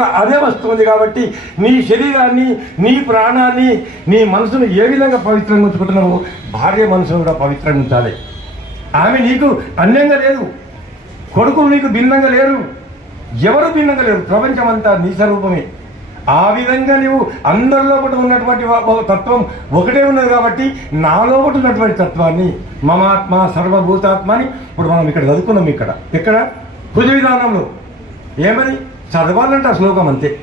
కూడా అదే వస్తుంది కాబట్టి నీ శరీరాన్ని నీ ప్రాణాన్ని నీ మనసును ఏ విధంగా పవిత్రంగా ఉంచుకుంటున్నావు భార్య మనసును కూడా పవిత్రంగా ఉంచాలి. ఆమె నీకు అన్యంగా లేదు. కొడుకులు నీకు భిన్నంగా లేరు. ఎవరు భిన్నంగా లేరు? ప్రపంచమంతా నీ స్వరూపమే. ఆ విధంగా నీవు అందరిలో ఒకటి ఉన్నటువంటి వా- తత్వం ఒకటే ఉన్నది కాబట్టి నాలో ఒకటి ఉన్నటువంటి తత్వాన్ని మమాత్మ సర్వభూతాత్మ అని ఇప్పుడు మనం ఇక్కడ చదువుకున్నాం ఇక్కడ. ఇక్కడ పూజ విధానంలో ఏమని చదవాలంట శ్లోకం అంతే.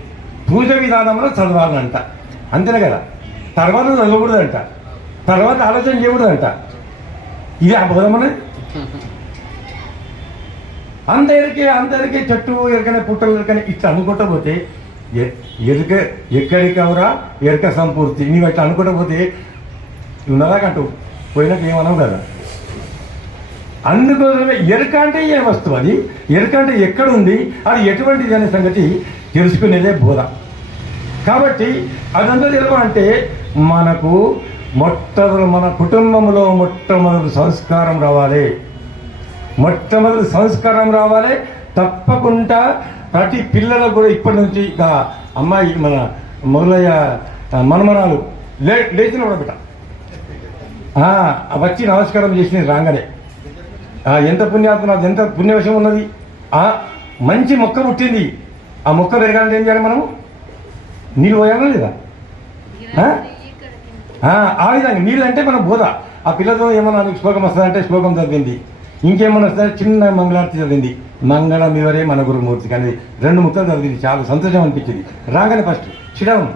పూజ విధానంలో చదవాలంట. అంతేనే కదా? తర్వాత చదవకూడదంట. తర్వాత ఆలోచన చేయకూడదంట. ఇది అబోధమనే అంత అందరికీ చెట్టు ఎరకనే పుట్టలు ఎరకనే ఇట్లా అనుకోకపోతే పోతే ఎ- ఎరుక ఎక్కడికవరా ఎరక సంపూర్తి? నీవు ఇట్లా అనుకోకపోతే ఉన్నదాకంటూ ఉన్నదా పోయినాక ఏమనవు కదా? అందుకోసమే ఎరుక అంటే ఏ వస్తువు అది? ఎరుక అంటే ఎక్కడ ఉంది అది ఎటువంటిది అనే సంగతి తెలుసుకునేదే బోధ. కాబట్టి అదంతా తెలవాలంటే మనకు మొట్టమొదటి మన కుటుంబంలో మొట్టమొదటి సంస్కారం రావాలి. మొట్టమొదటి సంస్కారం రావాలి. తప్పకుండా ప్రతి పిల్లలకు కూడా ఇప్పటి నుంచి ఇక అమ్మాయి మన మొదలయ్య మనమరాలు లే లేచిన కూడా బిడ్డ. వచ్చి నమస్కారం చేసింది రాగానే ఎంత పుణ్యాత్మ ఎంత పుణ్యవశం ఉన్నది? ఆ మంచి మొక్క పుట్టింది. ఆ మొక్క పెరగాలంటే ఏం చేయాలి మనము? నీళ్ళు పోయాలా లేదా? ఆ? విధంగా నీళ్ళు అంటే మన బోధ. ఆ పిల్లతో ఏమన్నా నీకు శ్లోకం వస్తుందంటే శ్లోకం చదివింది. ఇంకేమన్నా వస్తుందంటే చిన్న మంగళారతి చదివింది. మంగళం ఇవరే మన గురుమూర్తి కానీ రెండు ముక్కలు చదివింది. చాలా సంతోషం అనిపించింది. రాగానే ఫస్ట్ చిడవం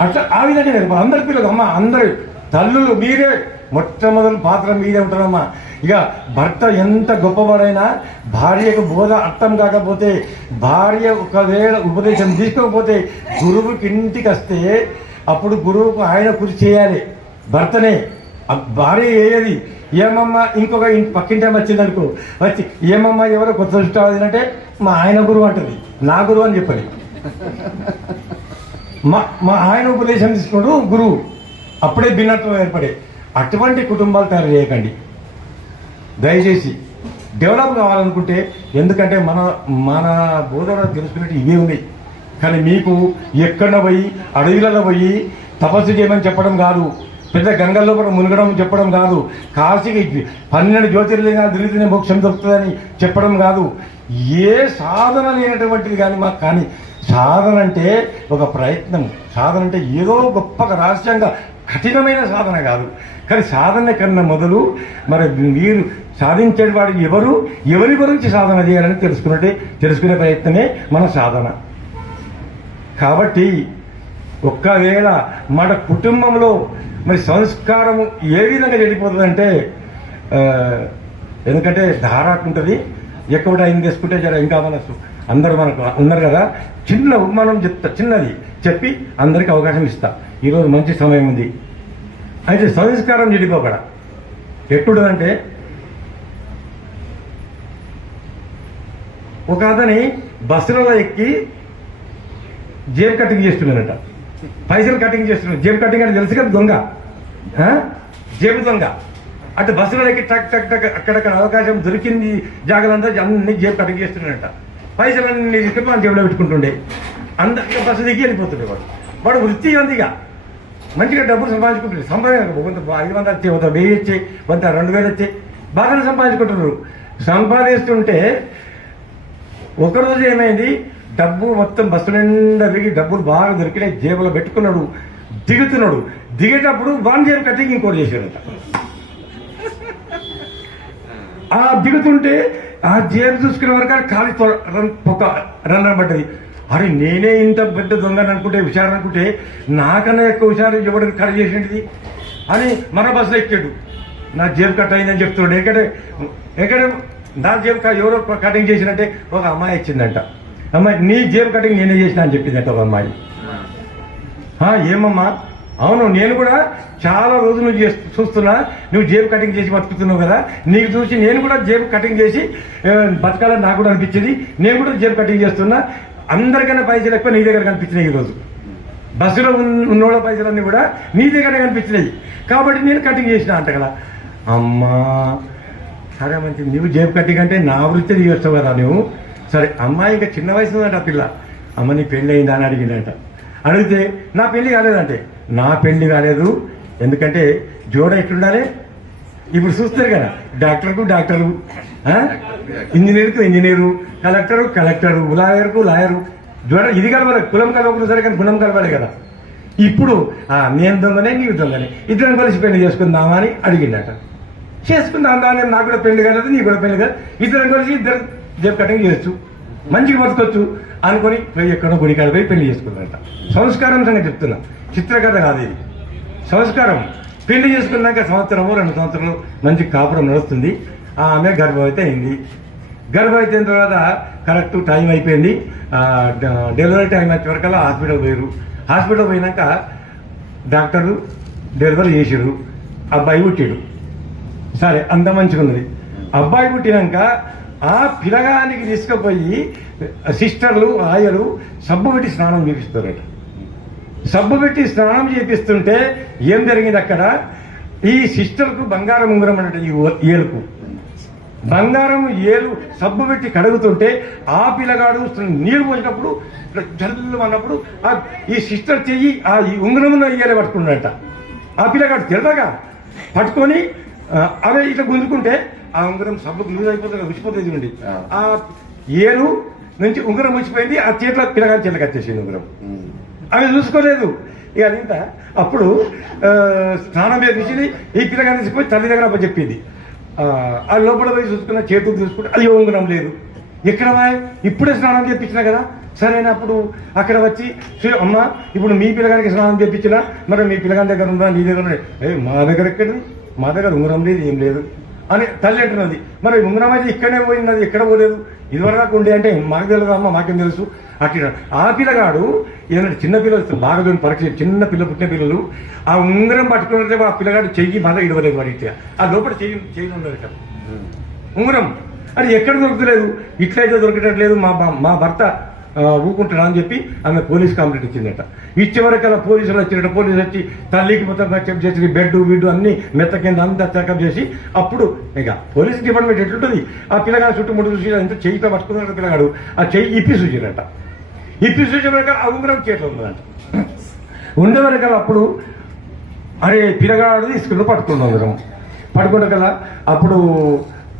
అట్లా ఆ విధంగా అందరి పిల్లలు అమ్మ అందరు తల్లులు మీరే మొట్టమొదటి పాత్ర మీదే ఉంటారమ్మా ఇక భర్త ఎంత గొప్పవాడైనా భార్యకు బోధ అర్థం కాకపోతే భార్య ఒకవేళ ఉపదేశం తీసుకోకపోతే గురువుకి ఇంటికి వస్తే అప్పుడు గురువుకు ఆయన కృషి చేయాలి. భర్తనే. భార్య ఏది? ఏమమ్మా ఇంకొక పక్కింటే వచ్చింది అనుకో. వచ్చి ఏమమ్మా ఎవరో కొత్త దృష్టి అంటే మా ఆయన గురువు అంటది. నా గురువు అని చెప్పాలి మా మా ఆయన ఉపదేశం తీసుకున్నాడు గురువు. అప్పుడే భిన్నత్వం ఏర్పడే. అటువంటి కుటుంబాలు తయారు చేయకండి. దయచేసి డెవలప్ కావాలనుకుంటే ఎందుకంటే మన మన బోధన తెలుసుకున్నట్టు ఇవే ఉన్నాయి. కానీ మీకు ఎక్కడ పోయి అడవిలలో పోయి తపస్సు చేయమని చెప్పడం కాదు. పెద్ద గంగల్లో కూడా మునగడం చెప్పడం కాదు. కాశీకి పన్నెండు జ్యోతిర్లింగాలు తిరిగితేనే మోక్షం దొరుకుతుందని చెప్పడం కాదు. ఏ సాధన లేనటువంటిది కానీ మాకు కానీ. సాధన అంటే ఒక ప్రయత్నం. సాధన అంటే ఏదో గొప్ప రహస్యంగా కఠినమైన సాధన కాదు. కానీ సాధన కన్నా మొదలు మరి మీరు సాధించేవాడు ఎవరు? ఎవరి గురించి సాధన చేయాలని తెలుసుకున్నట్టే తెలుసుకునే ప్రయత్నమే మన సాధన. కాబట్టి ఒక్కవేళ మన కుటుంబంలో మరి సంస్కారం ఏ విధంగా చెడిపోతుందంటే ఎందుకంటే ధారాకు ఉంటుంది ఎక్కువ టైం తీసుకుంటే జర ఇంకా మనసు అందరూ మనకు ఉన్నారు కదా చిన్న ఉపమానం చెప్తా చిన్నది చెప్పి అందరికి అవకాశం ఇస్తా. ఈరోజు మంచి సమయం ఉంది. అయితే సంస్కారం చెడిపోకడ. ఎప్పుడంటే ఒక అతని బస్సులలో ఎక్కి జేబు కటింగ్ చేస్తున్నాడట. పైసలు కటింగ్ చేస్తున్నాడు. జేబ్ కటింగ్ అంటే తెలుసు కదా దొంగ? జేబు దొంగ. అటు బస్సులో ఎక్కి టక్ టక్ టక్ అక్కడక్కడ అవకాశం దొరికింది. జాగ్రత్త అన్ని జేబు కటింగ్ చేస్తున్నాడట. పైసలు అన్ని తీసుకొని మన జేబులో పెట్టుకుంటుండే. అందరికీ బస్సు దిగి వెళ్ళిపోతుండే వాడు. వాడు వృత్తి ఇక మంచిగా డబ్బులు సంపాదించుకుంటున్నారు. సంప్రదాయం కొంత ఐదు వందలు వచ్చి కొంత వెయ్యి వచ్చి కొంత రెండు వేలు వచ్చి బాగానే సంపాదించుకుంటున్నారు. సంపాదిస్తుంటే ఒకరోజు ఏమైంది? డబ్బు మొత్తం బస్సు నిండా దిగి డబ్బులు బాగా దొరికినాయి జేబులో పెట్టుకున్నాడు దిగుతున్నాడు. దిగేటప్పుడు వన్ జేబు కటింగ్ ఇంకోటి చేశాడంట. ఆ దిగుతుంటే ఆ జేబు చూసుకునే వరకు ఖాళీ రన్ ఒక రన్ పడ్డది. అరే నేనే ఇంత పెద్ద దొంగని అనుకుంటే హుషారు అనుకుంటే నాకన్నా ఎక్కువ విషయాలు ఎవడు కట్ చేసింది అని మన బస్సులో ఎక్కాడు. నా జేబు కట్ అయిందని చెప్తున్నాడు. ఎక్కడ ఎక్కడ నా జేబు ఎవరో కటింగ్ చేసినట్టే ఒక అమ్మాయి ఇచ్చిందంట అమ్మాయి నీ జేబు కటింగ్ నేనే చేసిన అని చెప్పిందంట ఒక అమ్మాయి. ఏమమ్మా? అవును నేను కూడా చాలా రోజులు నువ్వు చూస్తున్నా. నువ్వు జేబు కటింగ్ చేసి బతుకుతున్నావు కదా. నీకు చూసి నేను కూడా జేబు కటింగ్ చేసి బతకాలని నాకు కూడా అనిపించింది. నేను కూడా జేబు కటింగ్ చేస్తున్నా. అందరికన్నా పైసలు ఎక్కువ నీ దగ్గర కనిపించినాయి ఈరోజు. బస్సులో ఉన్న- ఉన్నోళ్ళ పైసలన్నీ కూడా నీ దగ్గర కనిపించినాయి. కాబట్టి నేను కటింగ్ చేసిన అంట కదా. అమ్మా సరే మంచి నువ్వు జేబు కటింగ్ అంటే నా వృత్తి చేస్తావు కదా నువ్వు? సరే అమ్మాయి ఇంకా చిన్న వయసు ఉందంట పిల్ల. అమ్మ నీ పెళ్ళి అయిందా అని అడిగిందంట. అడిగితే నా పెళ్ళి కాలేదంటే నా పెళ్ళి కాలేదు. ఎందుకంటే జోడ ఎట్లుండాలి? ఇప్పుడు చూస్తారు కదా డాక్టర్కు డాక్టరు ఆ? ఇంజనీర్కు ఇంజనీరు కలెక్టరు కలెక్టరు లాయర్కు లాయరు. జ్వరం ఇది కలవాలి కులం కలవకుండా సరే కానీ గుణం కలవాలి కదా. ఇప్పుడు నేను దొంగనే నీవు దొంగనే. ఇద్దరం కలిసి పెళ్ళి చేసుకుందామా అని అడిగిండట చేసుకుందాం దాని నాకు కూడా పెళ్ళి కాలేదు నీకు కూడా పెళ్ళి కాదు ఇద్దరం కలిసి ఇద్దరు జేబు కటింగ్ చేయొచ్చు మంచిగా బతకొచ్చు అనుకొని పోయి ఎక్కడో గుడికాడ పోయి పెళ్ళి చేసుకుందంట సంస్కారం సంగతి చెప్తున్నా. చిత్రకథ కాదు ఇది. సంస్కారం. పెళ్ళి చేసుకున్నాక సంవత్సరము రెండు సంవత్సరాలు మంచి కాపురం నడుస్తుంది. ఆమె గర్భవతి అయింది. గర్భవతి అయిన తర్వాత కరెక్ట్ టైం అయిపోయింది. డెలివరీ టైం వచ్చే వరకల్లా హాస్పిటల్ పోయారు హాస్పిటల్ పోయినాక డాక్టరు డెలివరీ చేసారు అబ్బాయి పుట్టాడు సరే అంత మంచిగా ఉన్నది అబ్బాయి పుట్టినాక ఆ పిల్లగానికి తీసుకుపోయి సిస్టర్లు ఆయలు సబ్బు పెట్టి స్నానం చేపిస్తారట. సబ్బు పెట్టి స్నానం చేపిస్తుంటే ఏం జరిగింది అక్కడ? ఈ సిస్టర్కు బంగారం ఉంగరం అన్నట్టు ఈ ఏలుకు. బంగారం ఏలు సబ్బు పెట్టి కడుగుతుంటే ఆ పిల్లగాడు నీళ్ళు పోసినప్పుడు జల్లు అన్నప్పుడు ఆ ఈ సిస్టర్ చెయ్యి ఆ ఈ ఉంగరం ఏలే పట్టుకున్నట్ట ఆ పిల్లగాడు తెల్లగా పట్టుకొని అదే ఇట్లా గుంజుకుంటే ఆ ఉంగరం సబ్బుకు లూజ్ అయిపోతుంది కదా, ఉచ్చిపోతుంది చూడండి. ఆ. ఏలు నుంచి ఉంగరం వచ్చిపోయింది ఆ చేతిలో పిల్లగాని చేతికి వచ్చేసింది ఉంగరం. ఆమె చూసుకోలేదు. ఇక అదింత అప్పుడు స్నానం చేసి ఈ పిల్లగాని తీసుకుపోయి తల్లి దగ్గర అప్ప చెప్పింది. ఆ, లోపల పోయి చూసుకున్న చేతులు చూసుకుంటే అది ఉంగరం లేదు. ఎక్కడ ఇప్పుడే స్నానం చేయించిన కదా. సరైనప్పుడు అక్కడ వచ్చి "శ్రీ, అమ్మ ఇప్పుడు మీ పిల్లగానికి స్నానం చేయించినా మరి మీ పిల్లగాని దగ్గర ఉందా? నీ దగ్గర ఉందా?" ఏ మా దగ్గర ఎక్కడిది? మా దగ్గర ఉంగరం లేదు ఏం లేదు. అని తల్లి అంటున్నది మరి ఉంగరం అయితే ఇక్కడే పోయినది ఎక్కడ పోలేదు? ఇదివరకు ఉండే అంటే మాకు తెలియదు అమ్మ మాకేం తెలుసు? అట్లా ఆ పిల్లగాడు ఏదైనా చిన్న పిల్లలు బాగా పరీక్ష చిన్న పిల్ల పుట్టిన పిల్లలు ఆ ఉంగరం పట్టుకుంటే ఆ పిల్లగాడు చెయ్యి మళ్ళీ ఇడవలేదు వాడి ఆ లోపల చెయ్యి చెయ్యి ఉండదు ఉంగరం. అది ఎక్కడ దొరకలేదు ఇట్లయితే దొరకట్లేదు మా మా భర్త ఊకుంటున్నా అని చెప్పి ఆమె పోలీస్ కంప్లైంట్ ఇచ్చిందట. ఇచ్చే వరకు పోలీసులు వచ్చినట్టు పోలీసు వచ్చి తల్లికి మొత్తం చెక్ చేసి బెడ్ వీడు అన్ని మెత్త కింద అంతా చెకప్ చేసి అప్పుడు ఇక పోలీస్ డిపార్ట్మెంట్ ఎట్లుంటుంది? ఆ పిల్లగాడు చుట్టుముట్టు చూసి ఎంత చెయ్యితో పట్టుకున్నాడు పిల్లగాడు? ఆ చెయ్యి ఇప్పి చూసిరట. ఇప్పి చూసిన వరకు ఆ ఉంగరం చేతిలో ఉందంట ఉండే వరకు అప్పుడు అరే పిల్లగాడు తీసుకుని పట్టుకున్నాం ఉంగరం పట్టుకుంటే కదా అప్పుడు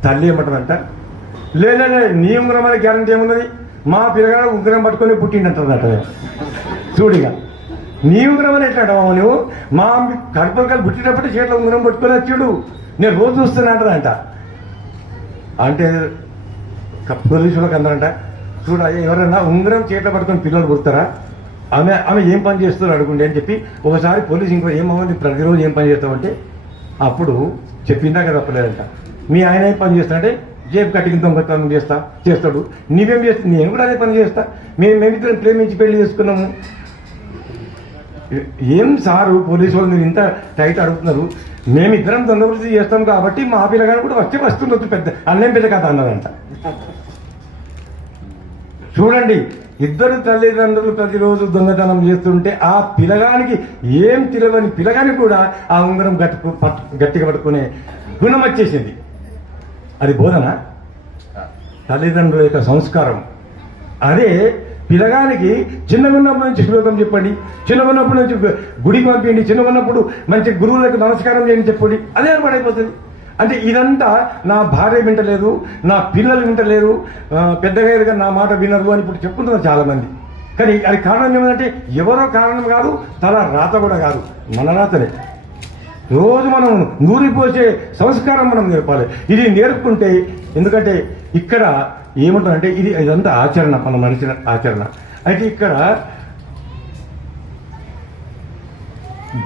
తల్లి ఏమంటుందంట లేదంటే నీ ఉంగరం అనే గ్యారంటీ ఏమున్నది? మా పిల్లగాడు ఉంగరం పట్టుకొని పుట్టిండంటుందట. చూడిగా. నీ ఉంగరం అని ఎట్లా అంటావా నువ్వు మా కడుపుకలు పుట్టినప్పుడు చేతిలో ఉంగరం పట్టుకొని వచ్చాడు. నేను రోజు చూస్తున్నాడంట అంటే పోలీసులకు అందరంట. చూడ ఎవరైనా ఉంగరం చేతిలో పట్టుకొని పిల్లలు పుడతారా? ఆమె ఆమె ఏం పని చేస్తారు అడుగుండి అని చెప్పి ఒకసారి పోలీసు ఇంకో ఏమవుంది ప్రతిరోజు ఏం పని చేస్తామంటే అప్పుడు చెప్పిందా కదా తప్పలేదంట. మీ ఆయన ఏం పని చేస్తాడంటే జేబు కట్టిన దొంగతనం చేస్తా చేస్తాడు. నీవేం చేస్తా? నేను కూడా అదే పని చేస్తా. మేము మేమిద్దరం ప్రేమించి పెళ్ళి చేసుకున్నాము. ఏం సారు పోలీసు వాళ్ళు మీరు ఇంత టైట్ అడుగుతున్నారు? మేమిద్దరం దొంగవృత్తి చేస్తాం కాబట్టి మా పిల్లగాడు కూడా వచ్చి వస్తుండొచ్చు పెద్ద అన్నేం పెద్ద కథ అన్నదంట చూడండి ఇద్దరు తల్లిదండ్రులు ప్రతిరోజు దొంగతనం చేస్తుంటే ఆ పిల్లగానికి ఏం తెలియని పిల్లగానికి కూడా ఆ ఉంగరం గట్టి పట్టు గట్టిగా పట్టుకునే గుణం వచ్చేసింది. అది బోధన? తల్లిదండ్రుల యొక్క సంస్కారం. అదే పిల్లగానికి చిన్నగున్నప్పటి నుంచి శ్లోకం చెప్పండి. చిన్నగున్నప్పటి నుంచి గుడికి పంపించండి. చిన్నగున్నప్పుడు మంచి గురువులకు నమస్కారం చేయండి చెప్పండి. అదే పడైపోతుంది అంటే ఇదంతా నా భార్య వింటలేదు నా పిల్లలు వింటలేరు పెద్దగా నా మాట వినరు అని ఇప్పుడు చెప్పుకుంటున్నారు చాలా మంది కానీ అది కారణం ఏమంటే ఎవరో కారణం కాదు తల రాత కూడా కాదు. మన రాతనే. రోజు మనం నూరిపోసే సంస్కారం మనం నేర్పాలి. ఇది నేర్పుకుంటే ఎందుకంటే ఇక్కడ ఏముంటుందంటే ఇది ఇదంతా ఆచరణ మన మనిషి ఆచరణ. అయితే ఇక్కడ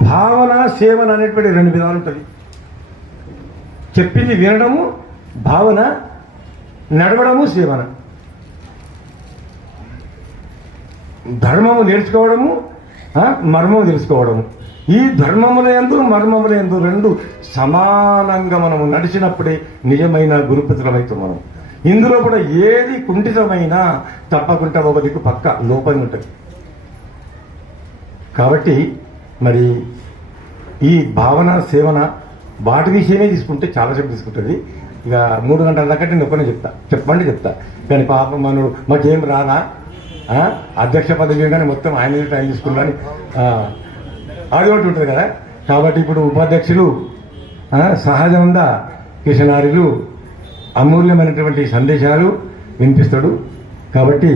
భావన సేవన అనేటువంటి రెండు విధాలు ఉంటుంది చెప్పింది వినడము భావన నడవడము సేవన. ధర్మము నేర్చుకోవడము మర్మము తెలుసుకోవడము. ఈ ధర్మముల ఎందు మర్మముల ఎందు రెండు సమానంగా మనము నడిచినప్పుడే నిజమైన గురుపుత్రమైతే మనం ఇందులో కూడా ఏది కుంఠితమైనా తప్పకుండా ఒక దిక్కు పక్క లోపం ఉంటుంది. కాబట్టి మరి ఈ భావన సేవన వాటి విషయమే తీసుకుంటే చాలా సేపు తీసుకుంటుంది. ఇక మూడు గంటల దాకా నేను ఒక్కనే చెప్తా. చెప్పండి చెప్తా. కానీ పాపం మనడు మాకేం రాదా? అధ్యక్ష పదవి కానీ మొత్తం ఆయన టైం తీసుకున్నాను అది ఒకటి ఉంటుంది కదా. కాబట్టి ఇప్పుడు ఉపాధ్యక్షులు ఆ, సహజంగా కిషనారులు అమూల్యమైనటువంటి సందేశాలు వినిపిస్తాడు. కాబట్టి